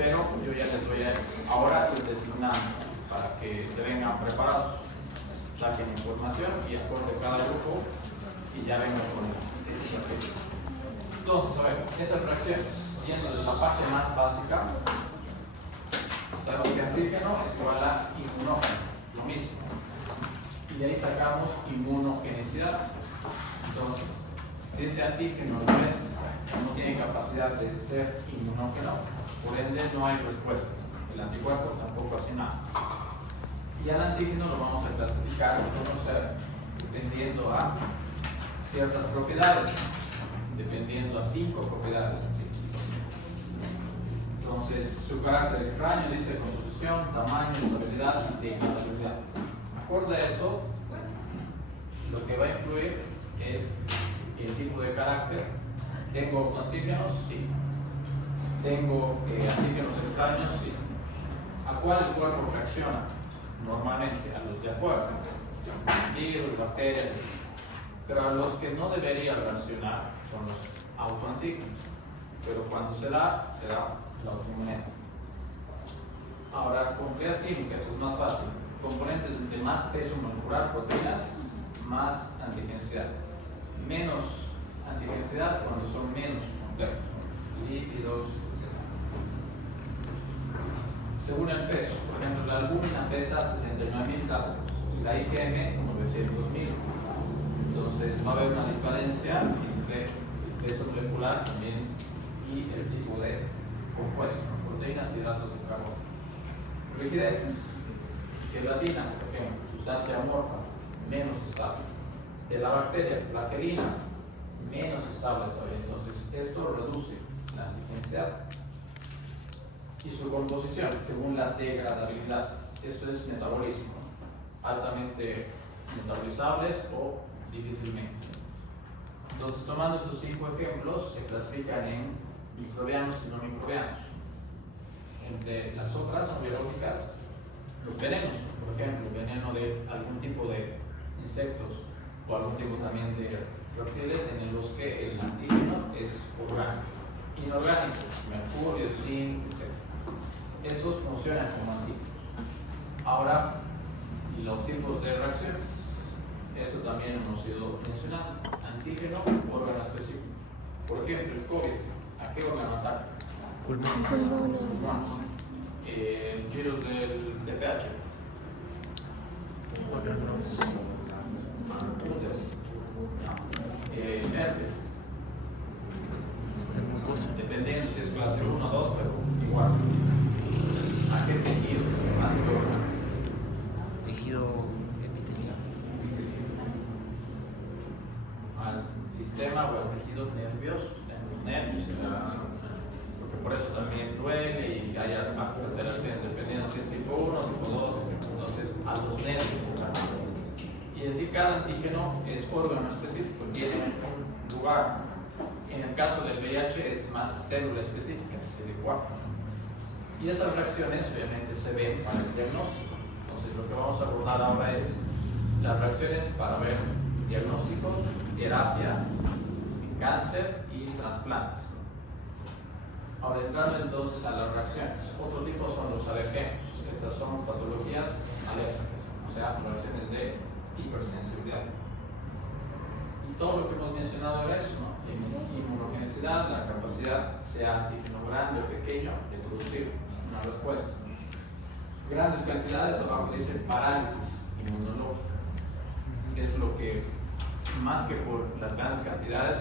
pero yo ya les voy a ahora ir designando para que se vengan preparados, saquen información y acorde cada grupo y ya vengan con ese ejercicio. Entonces, a ver, esas fracciones, yendo de la parte más básica, sabemos que antígeno es igual a inmunógeno, lo mismo. Y de ahí sacamos inmunogenicidad. Entonces, si ese antígeno no tiene capacidad de ser inmunógeno, por ende no hay respuesta. El anticuerpo tampoco hace nada. Y al antígeno lo vamos a clasificar y conocer dependiendo a ciertas propiedades, dependiendo a 5 propiedades. Entonces, su carácter extraño dice composición, tamaño, estabilidad y degradabilidad. Acorde a eso, lo que va a influir es el tipo de carácter. ¿Tengo antígenos? Sí. ¿Tengo antígenos extraños? Sí. ¿A cuál el cuerpo reacciona? Normalmente a los de afuera, virus, bacterias, pero a los que no debería reaccionar son los autoantígenos. Pero cuando se da la autoinmunidad. Ahora, con creatina, esto es más fácil. Componentes de más peso molecular, proteínas, más antigenicidad. Menos antigenicidad cuando son menos complejos, lípidos, etc. Según el peso, por ejemplo, la albúmina pesa 69.000 cálculos y la IgM 900.000. Entonces va a haber una diferencia entre el peso molecular también y el tipo de compuesto, proteínas y hidratos de carbono. Rigidez, gelatina, por ejemplo, sustancia amorfa, menos estable. De la bacteria, flagelina, menos estable todavía. Entonces, esto reduce la antigenicidad. Y su composición, según la degradabilidad. Esto es metabolismo, altamente metabolizables o difícilmente. Entonces, tomando estos 5 ejemplos, se clasifican en microbianos y no microbianos. Entre las otras son biológicas, los venenos, por ejemplo, veneno de algún tipo de insectos o algún tipo también de reptiles en los que el antígeno es orgánico. Inorgánicos, mercurio, zinc, etc. Esos funcionan como antígenos. Ahora, los tipos de reacciones. Eso también hemos ido mencionando. Antígeno, órgano específico. Por ejemplo, el COVID, ¿a qué órgano ataca? Pulmones. El virus del TPH. Herpes. Dependiendo si es clase 1 o 2, pero igual. ¿A qué tejido? Más que órgano. Tejido epitelial. Al sistema o al tejido nervioso, los nervios, porque por eso también duele y hay alteraciones dependiendo si es tipo 1 o tipo 2, entonces a los nervios. Y así cada antígeno es órgano específico, tiene un lugar. En el caso del VIH es más célula específica, CD4. Y esas reacciones obviamente se ven para el diagnóstico. Entonces lo que vamos a abordar ahora es las reacciones para ver diagnóstico, terapia, cáncer y trasplantes. Ahora entrando entonces a las reacciones. Otro tipo son los alergenos. Estas son patologías alérgicas, o sea, reacciones de hipersensibilidad. Y todo lo que hemos mencionado era eso, ¿no? La inmunogenicidad, la capacidad, sea antígeno grande o pequeño, de producir una respuesta. Grandes cantidades, abajo dice parálisis inmunológica, que es lo que, más que por las grandes cantidades,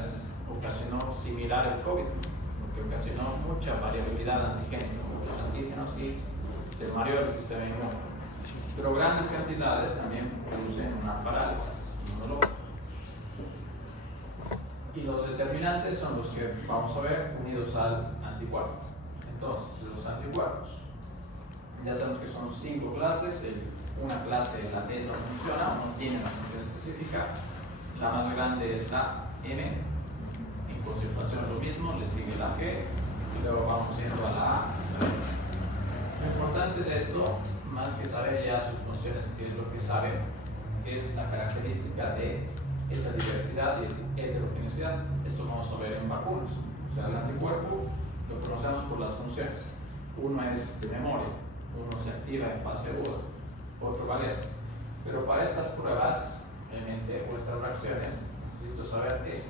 ocasionó similar al COVID, porque ocasionó mucha variabilidad antigénica, muchos antígenos y se mareó el sistema inmune. Pero grandes cantidades también producen una parálisis inmunológica. Y los determinantes son los que vamos a ver unidos al anticuerpo. Entonces, los anticuerpos, ya sabemos que son 5 clases. Una clase, la D, no funciona, no tiene una función específica. La más grande es la M, en concentración es lo mismo, le sigue la G, y luego vamos yendo a la A. Lo importante de esto, más que saber ya sus funciones, que es lo que sabe, es la característica de esa diversidad y heterogeneidad. Esto vamos a ver en vacunas. O sea, el anticuerpo lo conocemos por las funciones. Uno es de memoria, uno se activa en fase aguda, otro valetas. Pero para estas pruebas, realmente, o estas reacciones, necesito saber esto.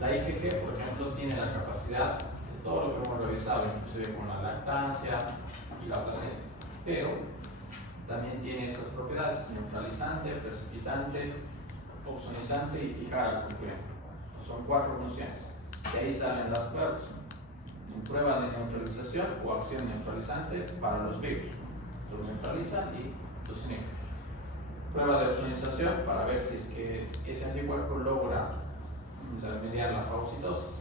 La IgG, por ejemplo, tiene la capacidad de todo lo que hemos revisado, inclusive con la lactancia y la placenta, pero también tiene estas propiedades: neutralizante, precipitante, opsonizante y fijar al complemento. Son 4 funciones. De ahí salen las pruebas. En prueba de neutralización o acción neutralizante para los virus. Los neutralizan y los inhiben. Prueba de opsonización para ver si es que ese anticuerpo logra mediar la fagocitosis.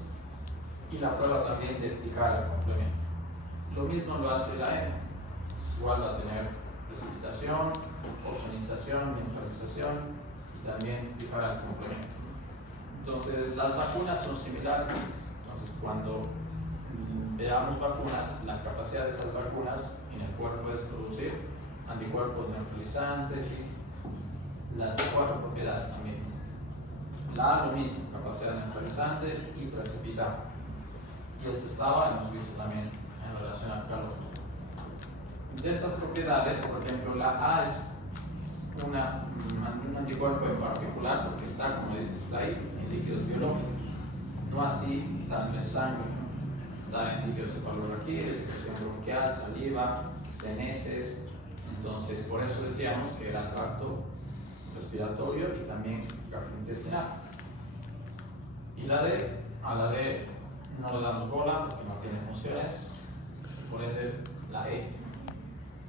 Y la prueba también de fijar al complemento. Lo mismo lo hace la M. Igual va a tener precipitación, opsonización, neutralización y también fijar al complemento. Entonces, las vacunas son similares. Entonces, cuando veamos vacunas, la capacidad de esas vacunas en el cuerpo es producir anticuerpos neutralizantes y las 4 propiedades también. La A, lo mismo, capacidad neutralizante y precipitante. Y esto hemos visto también en relación al calor. De estas propiedades, por ejemplo, la A es un anticuerpo en particular porque está, como dice ahí, en líquidos biológicos, no así tanto en sangre, ¿no? Está en líquidos cefalorraquídeos, secreción bronquial, saliva, está en heces. Entonces, por eso decíamos que era tracto respiratorio y también gastrointestinal. Y la D, a la D no le damos bola porque no tiene funciones, por ende la E,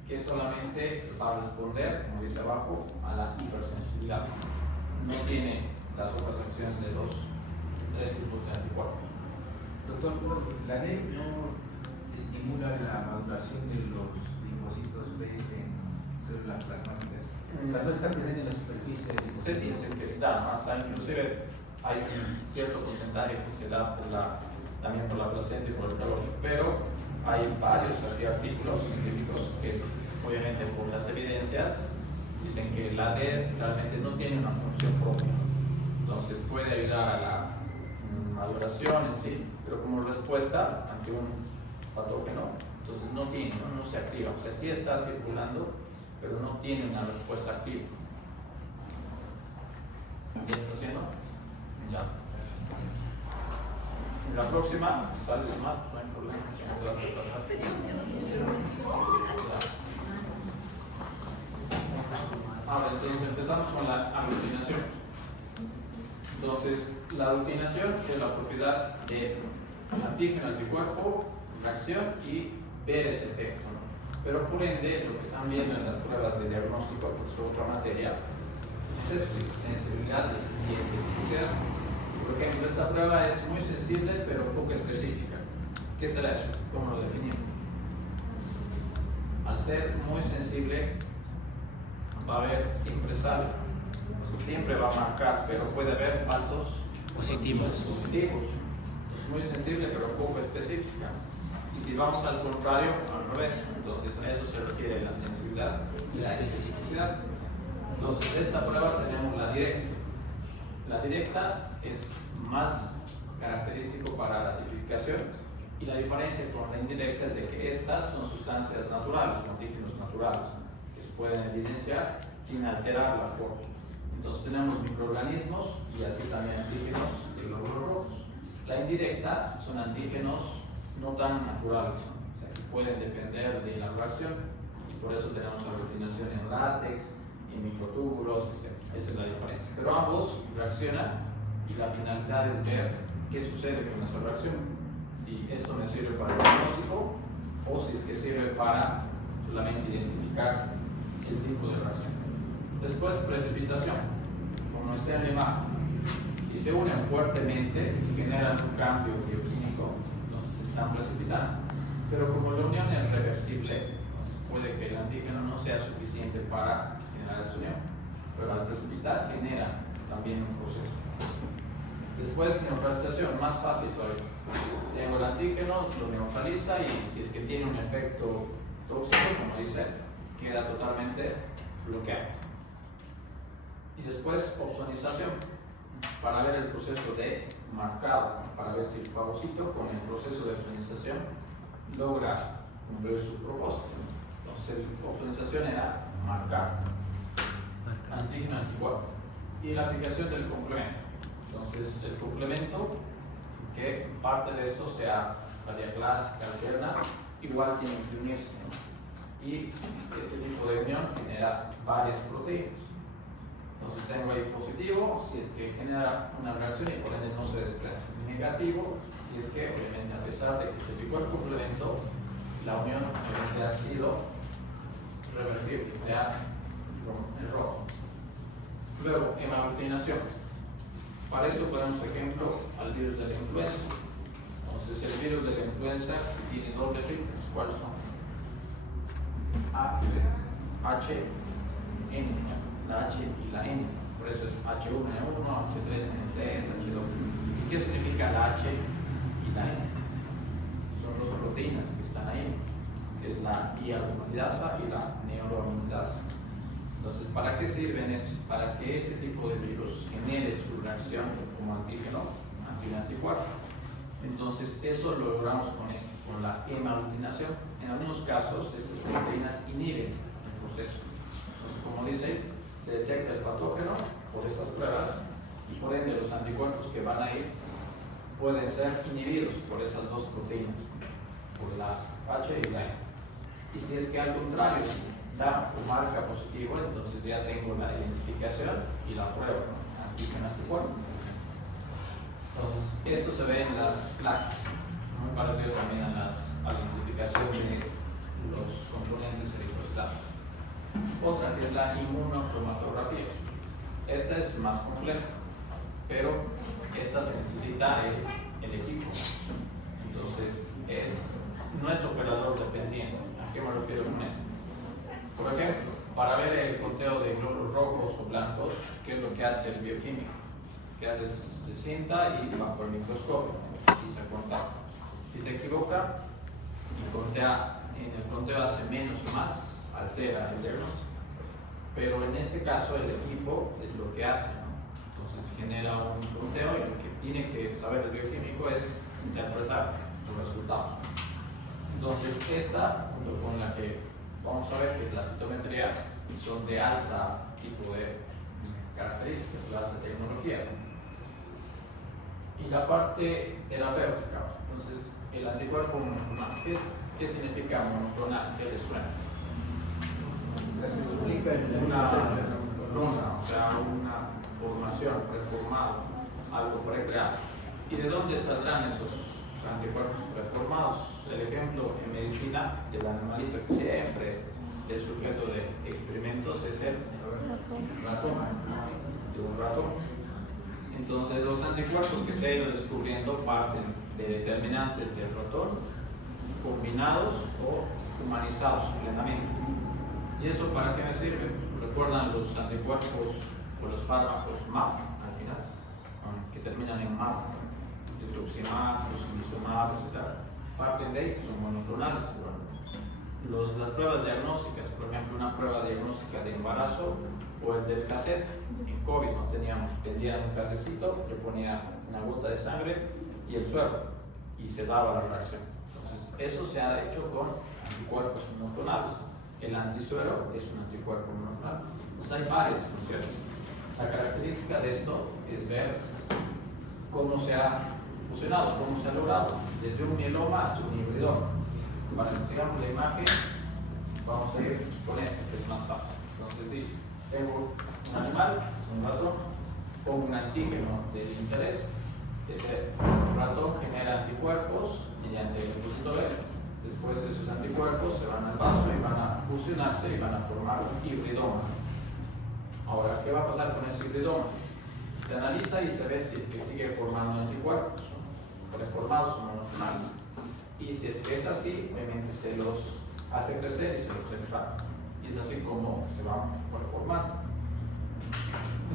que solamente va a responder, como dice abajo, a la hipersensibilidad. No tiene las otras acciones de los 3 tipos de anticuerpos. Doctor, la D no estimula la maduración de los linfocitos B en células plasmáticas. O sea, no está presente en la superficie del linfocito. Se dice que se da, hasta inclusive hay un cierto porcentaje que se da también por la placenta y por el calor, pero hay varios artículos científicos que, obviamente, por las evidencias, dicen que la D realmente no tiene una función propia. Entonces puede ayudar a la maduración en sí, pero como respuesta ante un patógeno, entonces no se activa. O sea, sí está circulando, pero no tiene una respuesta activa. ¿Qué está haciendo? Ya. En la próxima, sales más, no hay problema. No te vas a retrasar. Ahora, entonces empezamos con la aglutinación. Entonces, la aglutinación es la propiedad de antígeno, anticuerpo, reacción y ver ese efecto, ¿no? Pero por ende, lo que están viendo en las pruebas de diagnóstico, por su otra materia, es eso, sensibilidad y especificidad. Por ejemplo, esta prueba es muy sensible pero poco específica. ¿Qué será eso? ¿Cómo lo definimos? Al ser muy sensible, va a haber, siempre sale, siempre va a marcar, pero puede haber falsos Positivos. Es muy sensible pero poco específica. Y si vamos al contrario, al revés, entonces a eso se refiere la sensibilidad y la especificidad. Entonces, de esta prueba tenemos la directa. La directa es más característico para la tipificación, y la diferencia con la indirecta es de que estas son sustancias naturales, antígenos naturales, que se pueden evidenciar sin alterar la forma. Entonces tenemos microorganismos y así también antígenos de glóbulos rojos. La indirecta son antígenos no tan naturales, ¿no? O sea, que pueden depender de la reacción, y por eso tenemos aglutinación en látex, en microtúbulos, etc. Esa es la diferencia. Pero ambos reaccionan y la finalidad es ver qué sucede con esa reacción. Si esto me sirve para el diagnóstico o si es que sirve para solamente identificar el tipo de reacción. Después, precipitación. Como está en la imagen, si se unen fuertemente y generan un cambio bioquímico, entonces se están precipitando. Pero como la unión es reversible, entonces puede que el antígeno no sea suficiente para generar esta unión, pero al precipitar genera también un proceso. Después, neutralización, más fácil todavía. Tengo el antígeno, lo neutraliza, y si es que tiene un efecto tóxico, como dice, queda totalmente bloqueado. Y después, opsonización, para ver el proceso de marcado, para ver si el fagocito con el proceso de opsonización logra cumplir su propósito. Entonces, la optimización era marcar antígeno anticuerpo y la aplicación del complemento. Entonces, el complemento, que parte de esto sea la vía clásica, alterna, igual tiene que unirse, ¿no? Y este tipo de unión genera varias proteínas. Entonces tengo ahí positivo, si es que genera una reacción y por ende no se desprende. Negativo, si es que obviamente a pesar de que se aplicó el complemento, la unión obviamente ha sido reversible, sea en rojo. Luego, hemaglutinación. Para eso ponemos ejemplo al virus de la influenza. Entonces el virus de la influenza tiene dos letritas, ¿cuáles son? A, H, N, la H y la N, por eso es H1N1, H3N3, H2. ¿Y qué significa la H y la N? Son dos proteínas que están ahí, que es la hialuronidasa y la neuraminidasa. Entonces, ¿para qué sirven estos? Para que ese tipo de virus genere su reacción como antígeno, anticuerpo. Entonces, eso lo logramos con la hemaglutinación. En algunos casos, estas proteínas inhiben el proceso. Entonces, como dice, se detecta el patógeno por estas pruebas y por ende los anticuerpos que van a ir pueden ser inhibidos por esas dos proteínas, por la H y la N. Y si es que al contrario da o marca positivo, entonces ya tengo la identificación y la prueba, ¿no? Antígeno anticuerpo. Entonces, esto se ve en las placas, muy parecido también a la identificación de los componentes eritrocitados. Otra que es la inmunocromatografía. Esta es más compleja, pero esta se necesita el equipo. Entonces, no es operador dependiente. ¿A qué me refiero con esto? Por ejemplo, para ver el conteo de glóbulos rojos o blancos, ¿qué es lo que hace el bioquímico? Que hace, se sienta y va por el microscopio y se cuenta. Si se equivoca y contea, en el conteo hace menos o más, altera el diagnóstico. Pero en este caso el equipo es lo que hace, ¿no? Entonces genera un conteo y lo que tiene que saber el bioquímico es interpretar los resultados. Entonces esta, junto con la que vamos a ver que es la citometría, son de alta tipo de características, de alta tecnología. Y la parte terapéutica, entonces el anticuerpo monoclonal. ¿Qué significa monoclonal? ¿Qué le suena? Se duplica Una clona, o sea, una formación reformada, algo precreado. ¿Y de dónde saldrán esos anticuerpos reformados? El ejemplo en medicina del animalito que siempre es sujeto de experimentos es el ratón, de un ratón. Entonces los anticuerpos que se han ido descubriendo parten de determinantes del ratón combinados o humanizados plenamente. ¿Y eso para qué me sirve? ¿Recuerdan los anticuerpos o los fármacos MAP al final? Que terminan en MAP, rituximab, tocilizumab, etc. Parten de ahí, son monoclonales. Las pruebas diagnósticas, por ejemplo, una prueba diagnóstica de embarazo o el del cassette. En COVID no teníamos, tendían un casecito, le ponía una gota de sangre y el suero y se daba la reacción. Entonces, eso se ha hecho con anticuerpos monoclonales. El antisuero es un anticuerpo monoclonal. Pues hay varias funciones. La característica de esto es ver cómo se ha fusionado, cómo se ha logrado, desde un mieloma hasta un hibridoma. Para que sigamos la imagen, vamos a ir con esta, que es más fácil. Entonces dice, tengo un animal, es un ratón, pongo un antígeno del interés, ese ratón genera anticuerpos mediante el linfocito B. Después esos anticuerpos se van al vaso y van a fusionarse y van a formar un hibridoma. Ahora, ¿qué va a pasar con ese hibridoma? Se analiza y se ve si es que sigue formando anticuerpos, ¿no? Reformados o monoclonales. Y si es que es así, obviamente se los hace crecer y se los extrae. Y es así como se van reformando.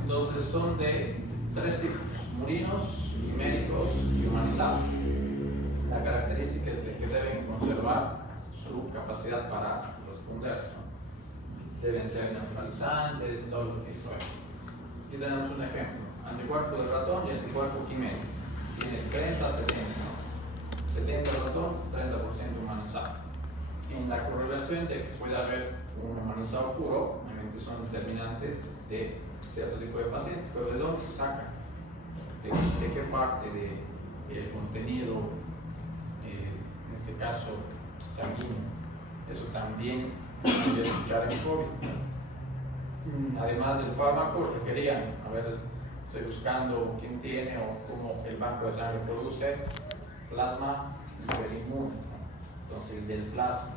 Entonces son de tres tipos: murinos, quiméricos y humanizados. La característica es de que deben conservar su capacidad para responder, ¿no? Deben ser neutralizantes, todo lo que hizo él. Aquí tenemos un ejemplo: anticuerpo del ratón y anticuerpo quimérico. Tiene 30 a 70, ¿no? 70 ratón, 30% humanizado. consideración de que puede haber un humanizado puro, obviamente son determinantes de cierto tipo de pacientes, pero ¿de dónde se saca? ¿De qué parte del contenido, en este caso sanguíneo? Eso también se debe escuchar en COVID. Además del fármaco, requerían, a ver, estoy buscando quién tiene o cómo el banco de sangre produce plasma hiperinmune. Entonces, del plasma,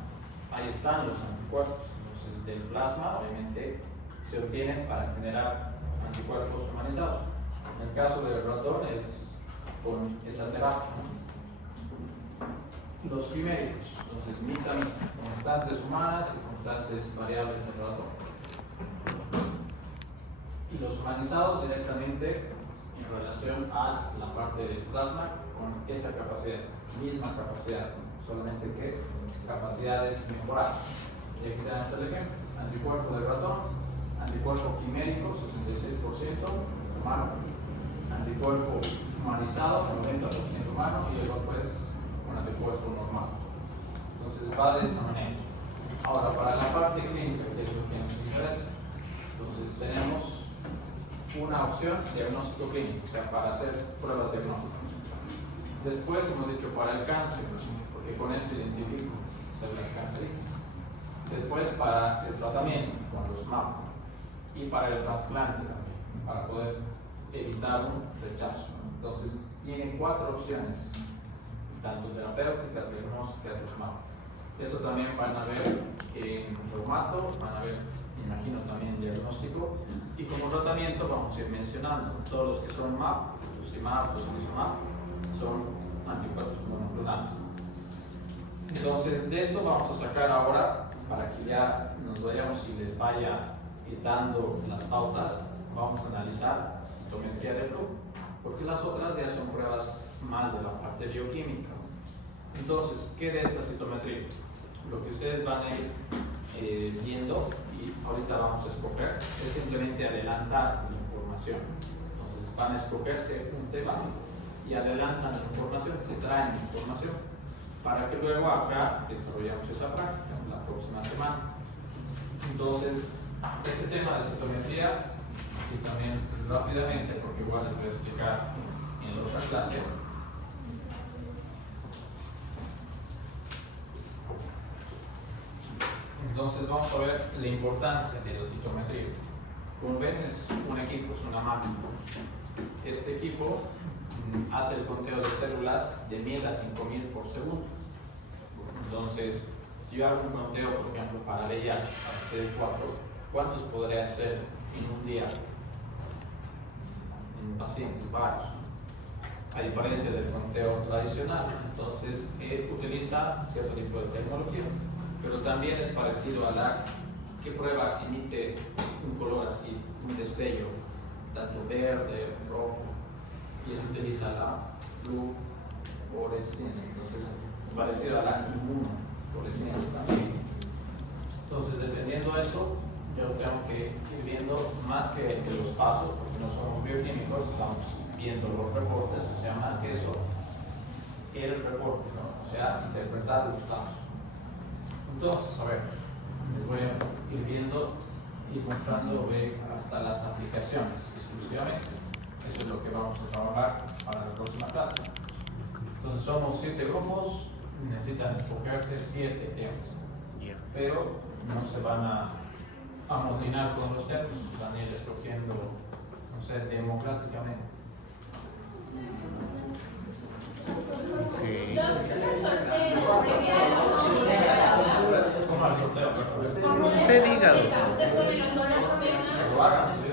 ahí están los anticuerpos. Entonces, del plasma, obviamente, se obtienen para generar anticuerpos humanizados. En el caso del ratón es con esa terapia. Los quiméricos, entonces imitan constantes humanas y constantes variables del ratón. Y los humanizados directamente en relación a la parte del plasma con esa capacidad, misma capacidad, solamente que capacidades mejoradas. Y aquí tenemos el ejemplo: anticuerpo de ratón, anticuerpo quimérico 66% humano, anticuerpo humanizado 90% humano y el otro es un anticuerpo normal. Entonces va de esa manera. Ahora, para la parte clínica, que es lo que nos interesa, entonces tenemos una opción, diagnóstico clínico, o sea, para hacer pruebas diagnósticas. Después hemos dicho para el cáncer, porque con esto identifico células cancerígenas. Después para el tratamiento, con los MAP. Y para el trasplante también, para poder evitar un rechazo. Entonces, tienen 4 opciones, tanto terapéuticas, diagnósticas, los MAP. Eso también van a ver en formato, van a ver, imagino, también diagnóstico. Y como tratamiento vamos a ir mencionando todos los que son MAP, los IMAP, los MAP, son anticuerpos monoclonales. Entonces, de esto vamos a sacar ahora, para que ya nos vayamos y les vaya dando las pautas, vamos a analizar citometría de flujo, porque las otras ya son pruebas más de la parte bioquímica. Entonces, ¿qué de esta citometría? Lo que ustedes van a ir viendo, y ahorita vamos a escoger, es simplemente adelantar la información. Entonces, van a escogerse un tema y adelantan la información, se traen la información, para que luego acá desarrollemos esa práctica la próxima semana. Entonces, este tema de citometría, y también rápidamente, porque igual les voy a explicar en la otra clase. Entonces vamos a ver la importancia de la citometría. Como ven, es un equipo, es una máquina. Este equipo hace el conteo de células de 1000 a 5000 por segundo. Entonces, si yo hago un conteo, por ejemplo, para VIH, para CD4, ¿cuántos podría ser en un día? En pacientes, varios. A diferencia del conteo tradicional, entonces utiliza cierto tipo de tecnología, pero también es parecido a la que prueba emite un color así, un destello, tanto verde, rojo, y eso utiliza la fluorescencia, entonces es parecido a la inmunofluorescencia también. Entonces, dependiendo de eso, yo tengo que ir viendo más que los pasos, porque no somos bioquímicos, estamos viendo los reportes, o sea, más que eso, el reporte, ¿no? O sea, interpretar los pasos. Entonces, a ver, les voy a ir viendo y mostrando hasta las aplicaciones exclusivamente. Eso es lo que vamos a trabajar para la próxima clase. Entonces, somos 7 grupos, necesitan escogerse 7 temas, pero no se van a amotinar con los temas, van a ir escogiendo, no sé, democráticamente. Okay. ¿Cómo al sorteo? Usted dígalo. Que lo hagan, ¿sí?